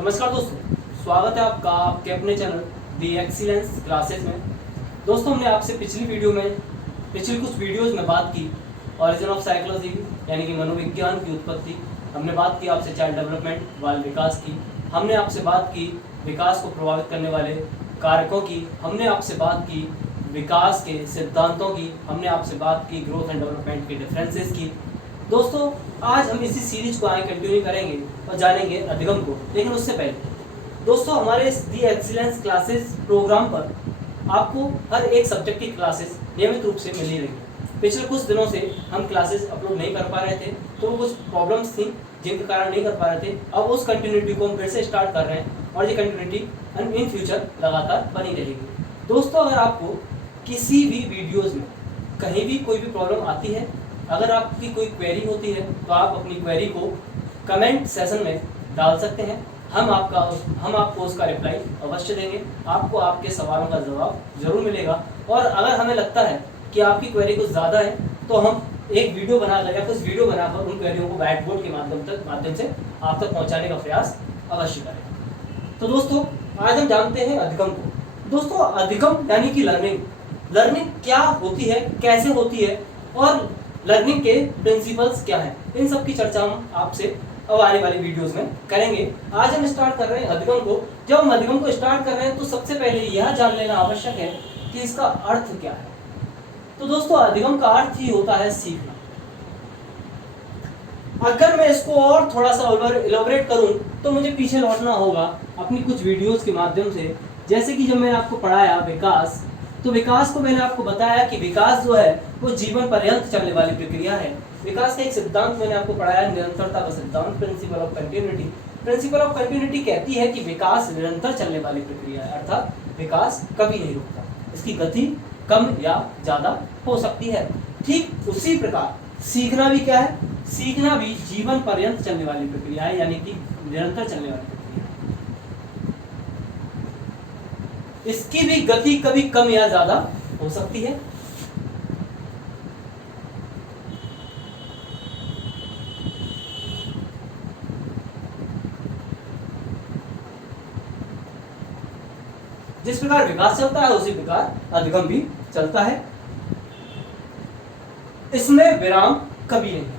नमस्कार दोस्तों, स्वागत है आपका आपके अपने चैनल दी एक्सीलेंस क्लासेस में। दोस्तों, हमने आपसे पिछली कुछ वीडियोस में बात की ऑरिजिन ऑफ साइकोलॉजी यानी कि मनोविज्ञान की उत्पत्ति। हमने बात की आपसे चाइल्ड डेवलपमेंट बाल विकास की। हमने आपसे बात की विकास को प्रभावित करने वाले कारकों की। हमने आपसे बात की विकास के सिद्धांतों की। हमने आपसे बात की ग्रोथ एंड डेवलपमेंट के डिफरेंसेस की। दोस्तों, आज हम इसी सीरीज को आगे कंटिन्यू करेंगे और जानेंगे अधिगम को। लेकिन उससे पहले दोस्तों, हमारे इस दी एक्सीलेंस क्लासेस प्रोग्राम पर आपको हर एक सब्जेक्ट की क्लासेस नियमित रूप से मिल ही रही है। पिछले कुछ दिनों से हम क्लासेस अपलोड नहीं कर पा रहे थे, तो कुछ प्रॉब्लम्स थी जिनके कारण नहीं कर पा रहे थे। अब उस कंटिन्यूटी को हम फिर से स्टार्ट कर रहे हैं और ये कंटिन्यूटी इन फ्यूचर लगातार बनी रहेगी। दोस्तों, अगर आपको किसी भी वीडियोज़ में कहीं भी कोई भी प्रॉब्लम आती है, अगर आपकी कोई क्वेरी होती है, तो आप अपनी क्वेरी को कमेंट सेशन में डाल सकते हैं। हम आपको उसका रिप्लाई अवश्य देंगे। आपको आपके सवालों का जवाब जरूर मिलेगा। और अगर हमें लगता है कि आपकी क्वेरी कुछ ज़्यादा है, तो हम एक वीडियो बनाकर या कुछ वीडियो बनाकर उन क्वेरियों को व्हाइट बोर्ड के माध्यम से आप तक पहुँचाने का प्रयास अवश्य करें। तो दोस्तों, आज हम जानते हैं अधिगम को। दोस्तों, अधिगम यानी कि लर्निंग क्या होती है, कैसे होती है और लर्निंग के प्रिंसिपल्स क्या हैं, इन सब की चर्चा हम आपसे अब आने वाली वीडियोस में करेंगे। आज हम स्टार्ट कर रहे हैं अधिगम को। जब हम अधिगम को स्टार्ट कर रहे हैं तो सबसे पहले यह जान लेना आवश्यक है कि इसका अर्थ क्या है। तो दोस्तों, अधिगम का अर्थ ही होता है सीखना। अगर मैं इसको और थोड़ा सा इलॉबरेट करूं तो मुझे पीछे लौटना होगा अपनी कुछ वीडियोस के माध्यम से। जैसे कि जब मैंने आपको पढ़ाया विकास, तो विकास को मैंने आपको बताया कि विकास जो है वो जीवन पर्यंत चलने वाली प्रक्रिया है। विकास का एक सिद्धांत मैंने आपको पढ़ाया, निरंतरता का सिद्धांत, principle of continuity. Principle of continuity कहती है कि विकास निरंतर चलने वाली प्रक्रिया है, अर्थात विकास कभी नहीं रुकता, इसकी गति कम या ज्यादा हो सकती है। ठीक उसी प्रकार सीखना भी क्या है, सीखना भी जीवन पर्यंत चलने वाली प्रक्रिया है, यानी कि निरंतर चलने वाली प्रक्रिया है। इसकी भी गति कभी कम या ज्यादा हो सकती है। जिस प्रकार विकास चलता है उसी प्रकार अधिगम भी चलता है। इसमें विराम कभी नहीं आता।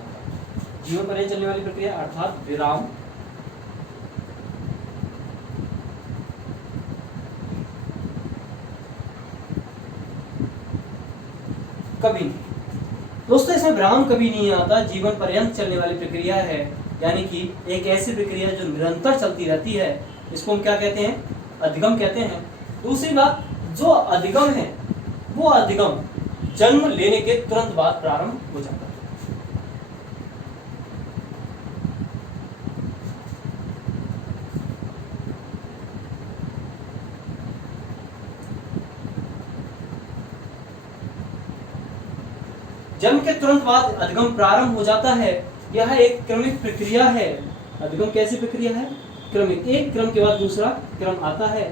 जीवन पर्यंत चलने वाली प्रक्रिया अर्थात विराम कभी नहीं। दोस्तों, इसमें विराम कभी नहीं आता, जीवन पर्यंत चलने वाली प्रक्रिया है, यानी कि एक ऐसी प्रक्रिया जो निरंतर चलती रहती है। इसको हम क्या कहते हैं, अधिगम कहते हैं। दूसरी बात, जो अधिगम है वो अधिगम जन्म लेने के तुरंत बाद प्रारंभ हो जाता है। जन्म के तुरंत बाद अधिगम प्रारंभ हो जाता है। यह एक क्रमिक प्रक्रिया है। अधिगम कैसी प्रक्रिया है, क्रमिक। एक क्रम के बाद दूसरा क्रम आता है,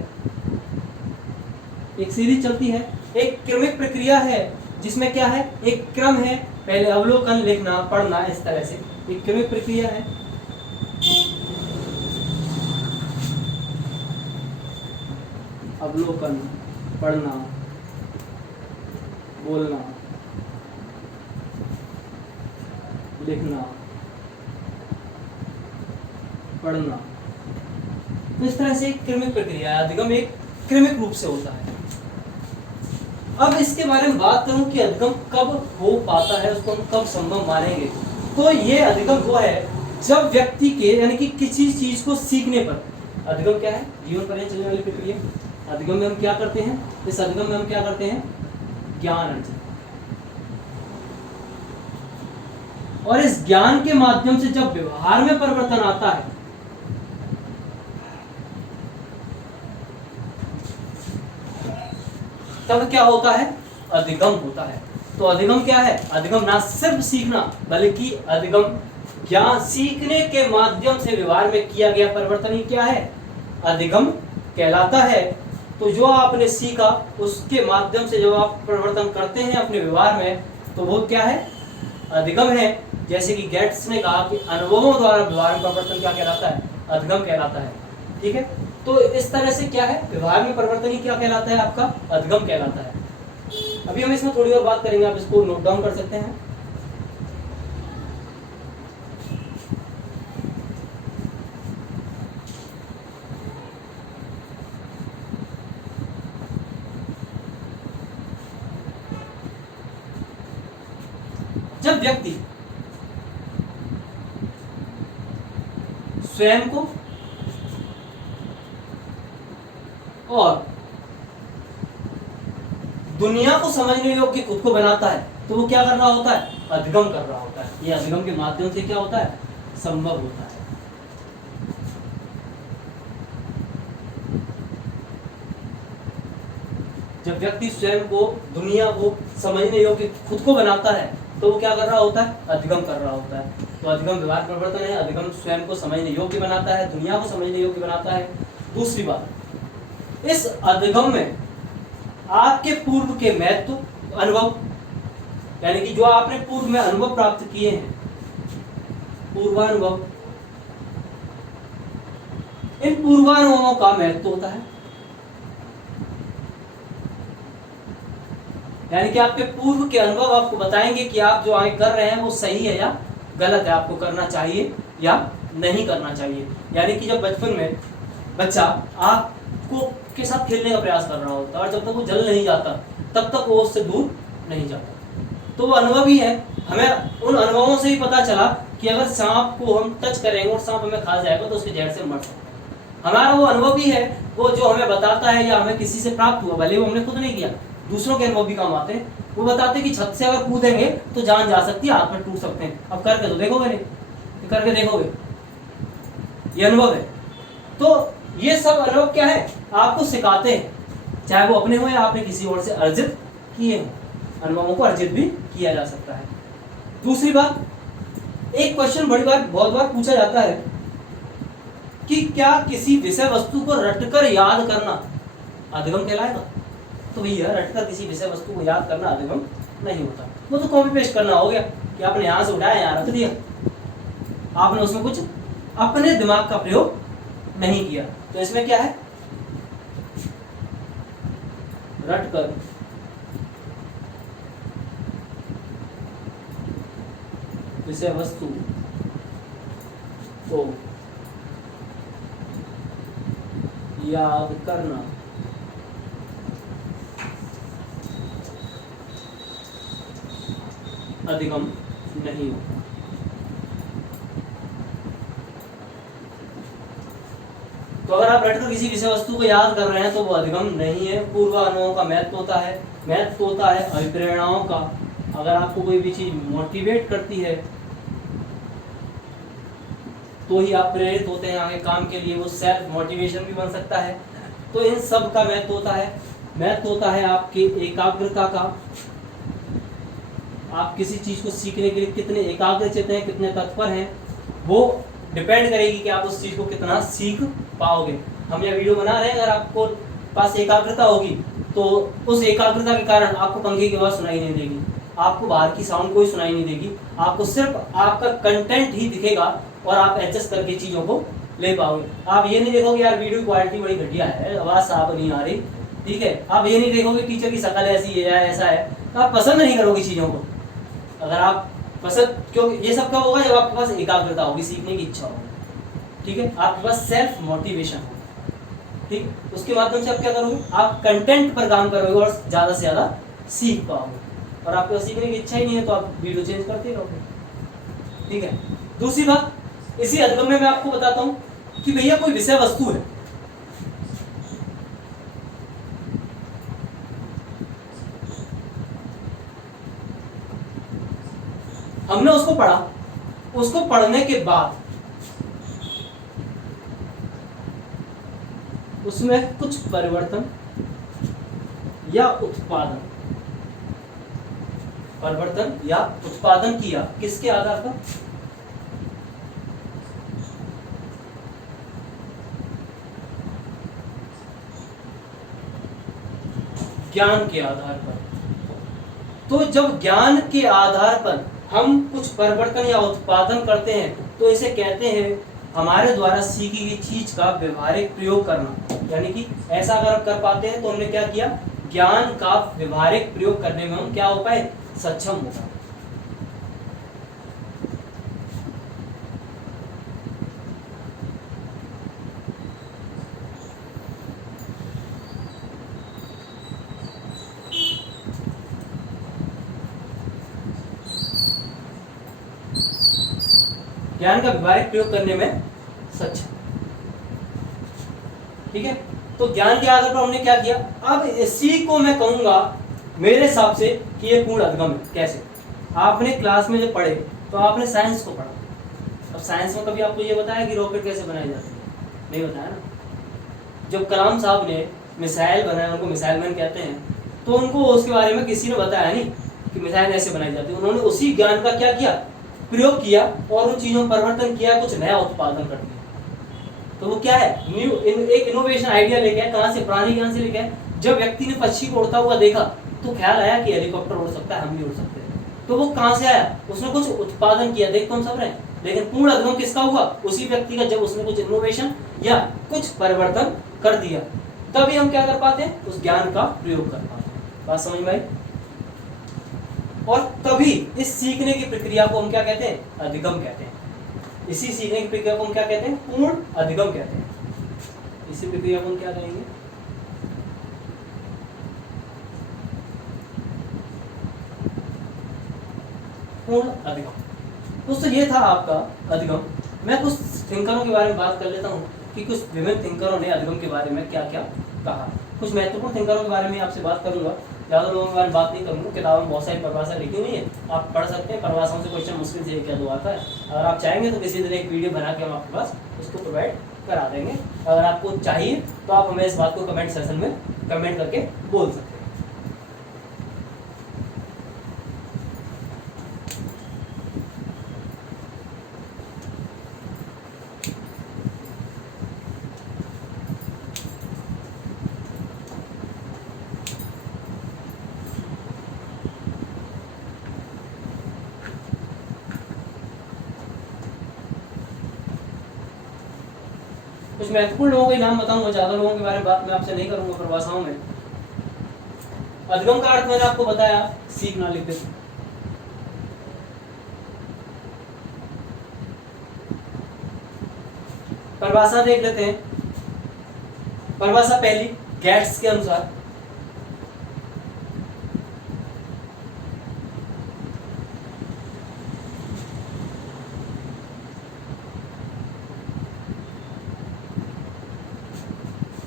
एक सीरीज चलती है। एक क्रमिक प्रक्रिया है जिसमें क्या है, एक क्रम है, पहले अवलोकन, लिखना, पढ़ना, इस तरह से एक क्रमिक प्रक्रिया है। अवलोकन, पढ़ना, बोलना, लिखना, पढ़ना, तो इस तरह से एक क्रमिक प्रक्रिया है। अधिगम एक क्रमिक रूप से होता है। अब इसके बारे में बात करूं कि अधिगम कब हो पाता है, उसको हम कब संभव मानेंगे, तो ये अधिगम वो है जब व्यक्ति के यानी कि किसी चीज को सीखने पर, अधिगम क्या है, जीवन पर्यंत चलने वाली प्रक्रिया। अधिगम में हम क्या करते हैं, इस अधिगम में हम क्या करते हैं, ज्ञान अर्जन, और इस ज्ञान के माध्यम से जब व्यवहार में परिवर्तन आता है, तब क्या होता है, अधिगम होता है। तो अधिगम क्या है, अधिगम ना सिर्फ सीखना बल्कि अधिगम ज्ञान, सीखने के माध्यम से व्यवहार में किया गया परिवर्तन ही क्या है, अधिगम कहलाता है। तो जो आपने सीखा उसके माध्यम से जब आप परिवर्तन करते हैं अपने व्यवहार में, तो वो क्या है, अधिगम है। जैसे कि गेट्स ने कहा कि अनुभवों द्वारा व्यवहार में परिवर्तन क्या कहलाता है, अधिगम कहलाता है। ठीक है, तो इस तरह से क्या है, व्यवहार में परिवर्तन ही क्या कहलाता है, आपका अधिगम कहलाता है। अभी हम इसमें थोड़ी और बात करेंगे, आप इसको नोट डाउन कर सकते हैं। जब व्यक्ति स्वयं को और दुनिया को समझने योग्य खुद को बनाता है, तो वो क्या कर रहा होता है, अधिगम कर रहा होता है। ये अधिगम के माध्यम से क्या होता है, संभव होता है। जब व्यक्ति स्वयं को, दुनिया को समझने योग्य खुद को बनाता है, तो वो क्या कर रहा होता है, अधिगम कर रहा होता है। तो अधिगम व्यवहार परिवर्तन है, अधिगम स्वयं को समझने योग्य बनाता है, दुनिया को समझने योग्य बनाता है। दूसरी बात, इस अधिगम में आपके पूर्व के महत्व, अनुभव, यानी कि जो आपने पूर्व में अनुभव प्राप्त किए हैं, पूर्वानुभव, इन पूर्वानुभवों का महत्व होता है। यानी कि आपके पूर्व के अनुभव आपको बताएंगे कि आप जो आगे कर रहे हैं वो सही है या गलत है, आपको करना चाहिए या नहीं करना चाहिए। यानी कि जब बचपन में बच्चा आपको के साथ खेलने का प्रयास कर रहा होता है और जब तक वो जल नहीं जाता तब तक वो उससे दूर नहीं जाता, तो वो अनुभव ही है। हमें उन अनुभवों से ही पता चला कि अगर सांप को हम टच करेंगे और सांप हमें खा जाएगा तो उसके जहर से मर सकते हैं। हमारा वो अनुभव ही है, वो जो हमें बताता है या हमें किसी से प्राप्त हुआ, भले वो हमने खुद नहीं किया, दूसरों के अनुभव भी काम आते हैं। वो बताते हैं कि छत से अगर कूदेंगे तो जान जा सकती है, हाथ में टूट सकते हैं। अब करके तो देखोगे नहीं, करके देखोगे, ये अनुभव है। तो ये सब अनुभव क्या है, आपको सिखाते हैं, चाहे वो अपने हो या आपने किसी और से अर्जित किए हो। अनुभवों को अर्जित भी किया जा सकता है। दूसरी बात, एक क्वेश्चन बहुत बार पूछा जाता है कि क्या किसी विषय वस्तु को रटकर याद करना अधिगम कहलाएगा? तो भैया रटकर किसी विषय वस्तु को याद करना अधिगम नहीं होता। वो तो कॉपी पेस्ट करना हो गया कि आपने यहाँ से उठाया यहाँ रख दिया, आपने उसमें कुछ अपने दिमाग का प्रयोग नहीं किया। तो इसमें क्या है, रटकर विषय वस्तु को याद करना अधिगम नहीं होता। तो अगर आप रटकर किसी विषय वस्तु को याद कर रहे हैं तो वो अधिगम नहीं है। पूर्वानुभवों का महत्व होता है अभिप्रेरणाओं का। अगर आपको कोई भी चीज मोटिवेट करती है तो ही आप प्रेरित होते हैं आगे काम के लिए, वो सेल्फ मोटिवेशन भी बन सकता है। तो इन सब का महत्व होता है आपकी एकाग्रता का। आप किसी चीज को सीखने के लिए कितने एकाग्रचित हैं, कितने तत्पर हैं, वो डिपेंड करेगी कि आप उस चीज को कितना सीख पाओगे। हम यह वीडियो बना रहे हैं, अगर आपको पास एकाग्रता होगी तो उस एकाग्रता के कारण आपको पंखे की आवाज सुनाई नहीं देगी, आपको बाहर की साउंड कोई सुनाई नहीं देगी, आपको सिर्फ आपका कंटेंट ही दिखेगा और आप एडजस्ट करके चीजों को ले पाओगे। आप ये नहीं देखोगे यार वीडियो क्वालिटी बड़ी घटिया है, आवाज साफ नहीं आ रही, ठीक है। आप ये नहीं देखोगे टीचर की शक्ल ऐसी है ऐसा है, तो आप पसंद नहीं करोगे चीजों को। अगर आप पसंद, क्यों ये सब कब होगा, जब आपके पास एकाग्रता होगी, सीखने की इच्छा होगी, ठीक है, आपके पास सेल्फ मोटिवेशन होगा, ठीक। उसके माध्यम से आप क्या करोगे, आप कंटेंट पर काम करोगे और ज्यादा से ज्यादा सीख पाओगे। और आपके पास सीखने की इच्छा ही नहीं है तो आप वीडियो चेंज करते रहोगे, ठीक है। दूसरी बात, इसी अधिगम में मैं आपको बताता हूं कि भैया कोई विषय वस्तु है, हमने उसको पढ़ा, उसको पढ़ने के बाद उसमें कुछ परिवर्तन या उत्पादन किया, किसके आधार पर, ज्ञान के आधार पर। तो जब ज्ञान के आधार पर हम कुछ परिवर्तन या उत्पादन करते हैं तो इसे कहते हैं हमारे द्वारा सीखी गई चीज का व्यवहारिक प्रयोग करना, यानी कि ऐसा अगर हम कर पाते हैं तो हमने क्या किया, ज्ञान का व्यवहारिक प्रयोग करने में हम क्या हो पाए, सक्षम हो पाए। ज्ञान का व्यवहारिक प्रयोग करने में सक्षम। ठीक है, तो ज्ञान के आधार पर हमने क्या किया। अब इसी को मैं कहूंगा मेरे हिसाब से कि ये पूर्ण अधिगम है। कैसे, आपने क्लास में जब पढ़े तो आपने साइंस को पढ़ा, अब साइंस में कभी आपको ये बताया कि रॉकेट कैसे बनाई जाती है, नहीं बताया ना। जब कलाम साहब ने मिसाइल बनाया, उनको मिसाइल मैन कहते हैं, तो उनको उसके बारे में किसी ने बताया नहीं कि मिसाइल ऐसे बनाई जाती है। उन्होंने उसी ज्ञान का क्या किया, प्रयोग किया और उन चीजों में परिवर्तन किया, कुछ नया उत्पादन कर दिया। तो वो क्या है, न्यू एक इनोवेशन आइडिया लेके आए। कहां से, पुराने ज्ञान से लेके आए। जब व्यक्ति ने पक्षी को उड़ता हुआ देखा तो ख्याल आया कि हेलीकॉप्टर उड़ सकता है, हम भी उड़ सकते हैं। तो वो कहां से आया, उसने कुछ उत्पादन किया, देख तो हम सब रहे। लेकिन पूर्ण अधिगम किसका हुआ, उसी व्यक्ति का, जब उसने कुछ इनोवेशन या कुछ परिवर्तन कर दिया, तभी हम क्या कर पाते हैं, उस ज्ञान का प्रयोग कर पाते हैं। बात समझ में आई। और तभी इस सीखने की प्रक्रिया को हम क्या कहते हैं, अधिगम कहते हैं। इसी सीखने की प्रक्रिया को हम क्या कहते हैं, पूर्ण अधिगम कहते हैं। इसी प्रक्रिया को हम क्या कहेंगे, पूर्ण अधिगम। दोस्तों ये था आपका अधिगम। मैं कुछ थिंकरों के बारे में बात कर लेता हूँ कि कुछ विभिन्न थिंकरों ने अधिगम के बारे में क्या क्या कहा। कुछ महत्वपूर्ण थिंकरों के बारे में आपसे बात करूंगा, ज़्यादा लोगों के बारे में बात नहीं करूंगा। किताबों में बहुत सारी परिभाषा लिखी हुई है, आप पढ़ सकते हैं। परिभाषाओं से क्वेश्चन मुश्किल से एक या दो आता है। अगर आप चाहेंगे तो किसी दिन एक वीडियो बना के हम आपके पास उसको प्रोवाइड करा देंगे। अगर आपको चाहिए तो आप हमें इस बात को कमेंट सेक्शन में कमेंट करके बोल सकते हैं। कुछ महत्वपूर्ण लोगों के नाम बताऊंगा, ज्यादा लोगों के बारे में बात मैं आपसे नहीं करूंगा परिभाषाओं में। अधिगम का अर्थ मैंने आपको बताया, सीखना, लिख देते। परिभाषा देख लेते हैं। परिभाषा पहली गेट्स के अनुसार,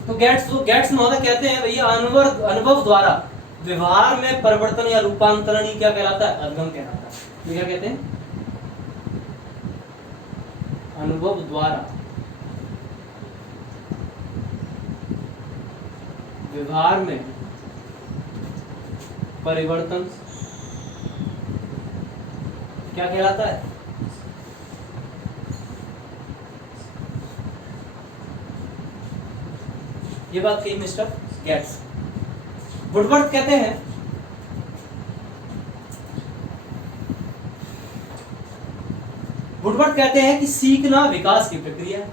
तो गेट्स महोदय कहते हैं भैया अनुभव द्वारा व्यवहार में परिवर्तन या रूपांतरण ही क्या कहलाता है, अधिगम कहलाता है। ये क्या कहते हैं, अनुभव द्वारा व्यवहार में परिवर्तन क्या कहलाता है, ये बात कही मिस्टर गेट्स। वुडवर्थ कहते हैं कि सीखना विकास की प्रक्रिया है।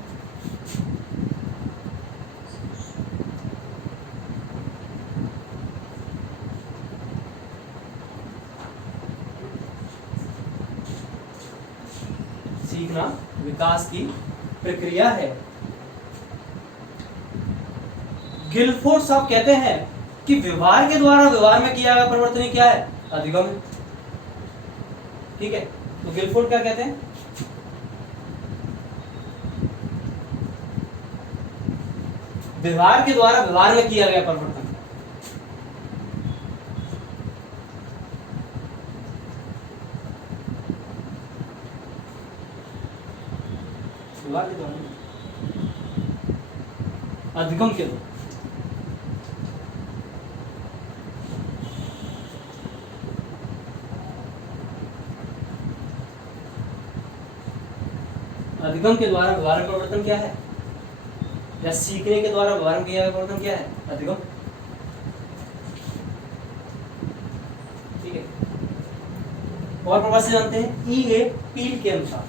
सीखना विकास की प्रक्रिया है। गिलफोर्ड साहब कहते हैं कि व्यवहार के द्वारा व्यवहार में किया गया परिवर्तन ही क्या है, अधिगम है। ठीक है, तो गिलफोर्ड क्या कहते हैं, व्यवहार के द्वारा व्यवहार में किया गया परिवर्तन। व्यवहार के द्वारा, अधिगम के द्वारा। अधिगम के द्वारा व्यवहार में परिवर्तन क्या है, या सीखने के द्वारा व्यवहार में किया गया परिवर्तन क्या है, अधिगम। ठीक है, और परिभाषा जानते हैं, ई ए पील के अनुसार।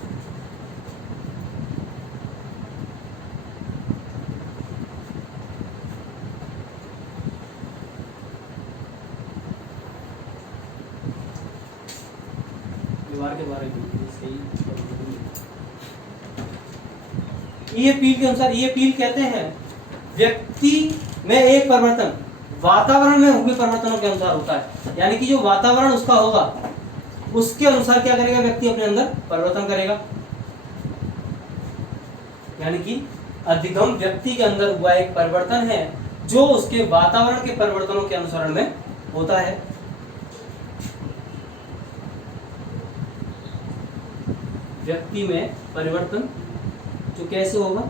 व्यवहार के द्वारा ईएपील के अनुसार, ईएपील कहते हैं व्यक्ति में एक परिवर्तन वातावरण में हुए परिवर्तनों के अनुसार होता है। यानी कि जो वातावरण उसका होगा उसके अनुसार क्या करेगा व्यक्ति अपने अंदर परिवर्तन करेगा। यानी कि अधिगम व्यक्ति के अंदर हुआ एक परिवर्तन है जो उसके वातावरण के परिवर्तनों के अनुसरण में होता है। व्यक्ति में परिवर्तन जो कैसे होगा,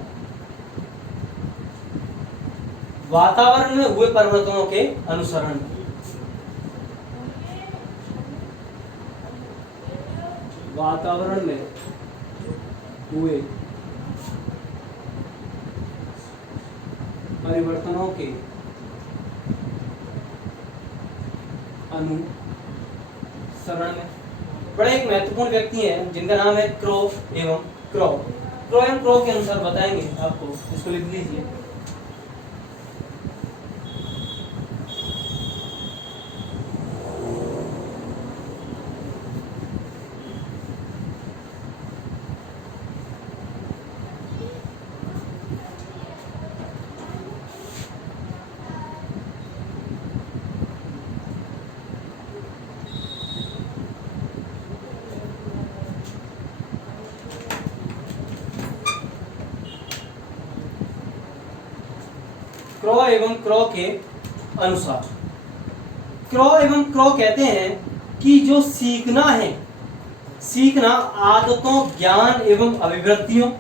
वातावरण में हुए परिवर्तनों के अनुसरण में। वातावरण में हुए परिवर्तनों के अनुसरण में। बड़े एक महत्वपूर्ण व्यक्ति हैं जिनका नाम है क्रो एवं क्रो। क्रो एवं क्रो के अनुसार बताएंगे आपको, इसको लिख लीजिए। क्रो एवं क्रो के अनुसार, क्रो एवं क्रो कहते हैं कि जो सीखना है, सीखना आदतों, ज्ञान एवं अभिवृत्तियों,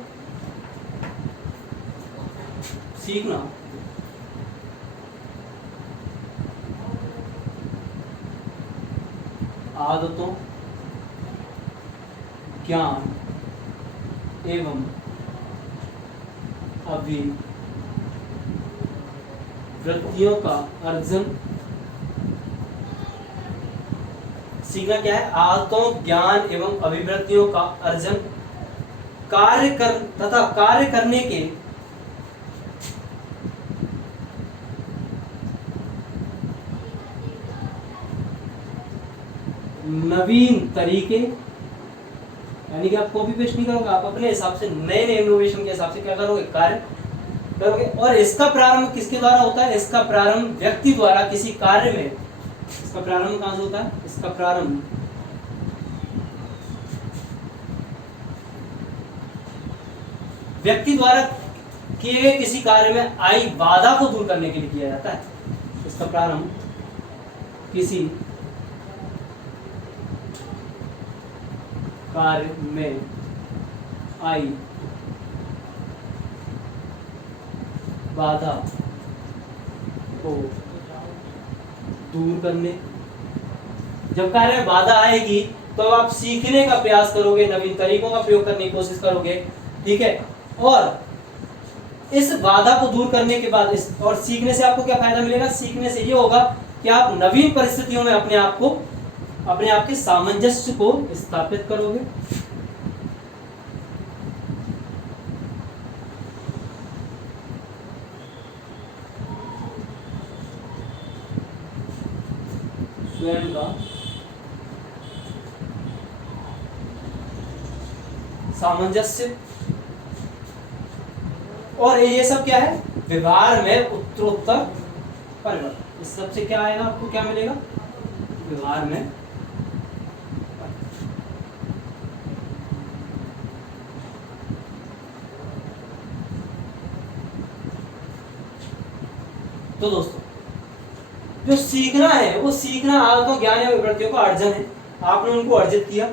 सीखना आदतों, ज्ञान एवं अभिवृत्तियों का अर्जन। सीखना क्या है, आदतों, ज्ञान एवं अभिवृत्तियों का अर्जन, कार्य कर तथा कार्य करने के नवीन तरीके। यानी कि आप कॉपी पेस्ट नहीं करोगे, आप अपने हिसाब से नए नए इनोवेशन के हिसाब से क्या करोगे, कार्य करोगे। और इसका प्रारंभ किसके द्वारा होता है, इसका प्रारंभ व्यक्ति द्वारा किसी कार्य में। इसका प्रारंभ कहां से होता है, इसका प्रारंभ व्यक्ति द्वारा किए गए किसी कार्य में आई बाधा को दूर करने के लिए किया जाता है। इसका प्रारंभ किसी कार्य में आई बाधा को दूर करने। जब कार्य में बाधा आएगी तो आप सीखने का प्रयास करोगे, नवीन तरीकों का प्रयोग करने की कोशिश करोगे, ठीक है। और इस बाधा को दूर करने के बाद और सीखने से आपको क्या फायदा मिलेगा, सीखने से ये होगा कि आप नवीन परिस्थितियों में अपने आप के सामंजस्य को स्थापित करोगे। स्वयं का सामंजस्य। और ये सब क्या है, व्यवहार में उत्तरोत्तर परिवर्तन। इस सब से क्या आएगा, आपको क्या मिलेगा, व्यवहार में। तो दोस्तों जो सीखना है वो सीखना आदतों, ज्ञान एवं अभिवृत्तियों का अर्जन है। आपने उनको अर्जित किया,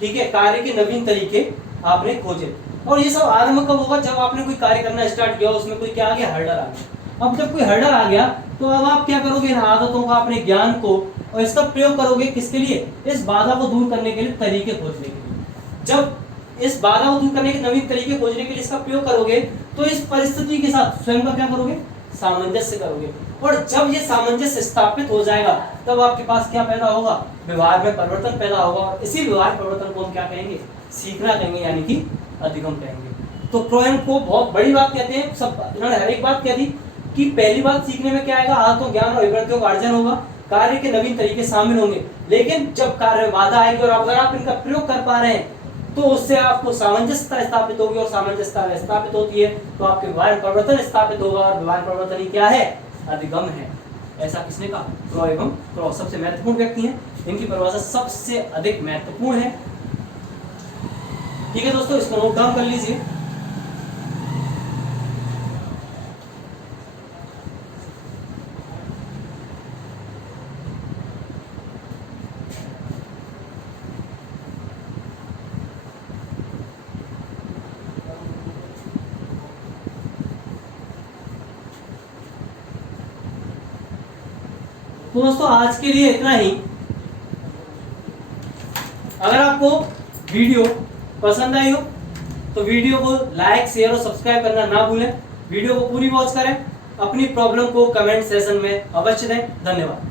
ठीक है। कार्य के नवीन तरीके आपने खोजे। और ये सब आरंभ कब होगा, जब आपने कोई कार्य करना स्टार्ट किया, उसमें कोई क्या आ गया, हर्डल आ गया। अब जब कोई हर्डल आ गया तो अब आप क्या करोगे, इन आदतों का, अपने ज्ञान को और इसका प्रयोग करोगे किसके लिए, इस बाधा को दूर करने के लिए, तरीके खोजने के लिए। जब इस बाधा को दूर करने के नवीन तरीके खोजने के लिए इसका प्रयोग करोगे तो इस परिस्थिति के साथ स्वयं का क्या करोगे, सामंजस्य करोगे। और जब ये सामंजस्य स्थापित हो जाएगा तब आपके पास क्या पैदा होगा, व्यवहार में परिवर्तन पैदा होगा। और इसी व्यवहार परिवर्तन को हम क्या कहेंगे, सीखना कहेंगे, यानी कि अधिगम कहेंगे। तो क्रोएम को बहुत बड़ी बात कहते हैं। सब इन्होंने हर एक बात कह दी कि पहली बात सीखने में क्या आएगा, आदतों, ज्ञान और अभिवृत्तियों का अर्जन होगा। कार्य के नवीन तरीके शामिल होंगे, लेकिन जब कार्य बाधा आएगी और अगर आप इनका प्रयोग कर पा रहे हैं तो उससे आपको सामंजस्यता स्थापित होगी, और सामंजस्यता स्थापित होती है तो आपके व्यवहार में परिवर्तन स्थापित होगा, और व्यवहार परिवर्तन ही क्या है? अधिगम है। ऐसा किसने कहा? क्रो एवं क्रो सबसे महत्वपूर्ण व्यक्ति हैं, इनकी परिभाषा सबसे अधिक महत्वपूर्ण है। ठीक है दोस्तों, इसको नोट डाउन कर लीजिए। तो दोस्तों आज के लिए इतना ही। अगर आपको वीडियो पसंद आई हो तो वीडियो को लाइक, शेयर और सब्सक्राइब करना ना भूलें। वीडियो को पूरी वॉच करें, अपनी प्रॉब्लम को कमेंट सेशन में अवश्य दें। धन्यवाद।